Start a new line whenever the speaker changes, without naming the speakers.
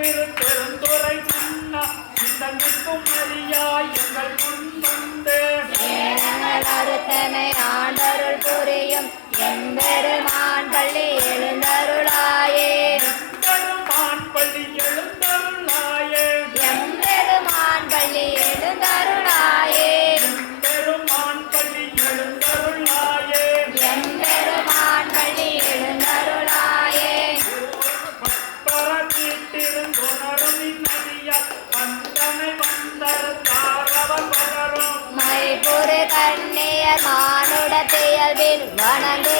பெருந்தொரை மன்னா இந்த அறியாய் எங்கள் முன்
ஆண்டருள் புரி கண்ணிய மானுடத்தையல்பின் வணங்கு